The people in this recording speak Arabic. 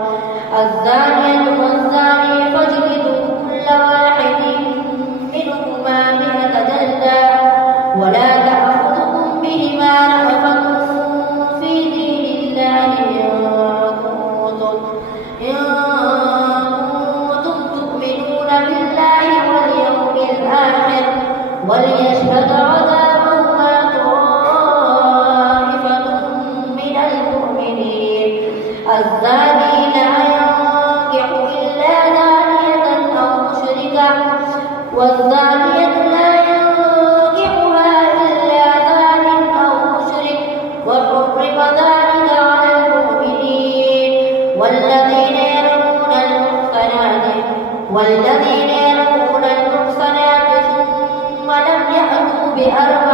الزانية والزاني فاجلدوا كل واحد منهما 100 جلدة ولا تأخذكم بهما رأفة في دين الله إن كنتم تؤمنون بالله واليوم الآخر وليشهد عذابهما طائفة من المؤمنين. الزاني لا ينكح إلا زانية أو مشركة والزانية لا ينكحها إلا زان أو مشرك وحرم ذلك على المؤمنين. والذين يرمون المحصنات ثم لم يأتوا بأربعة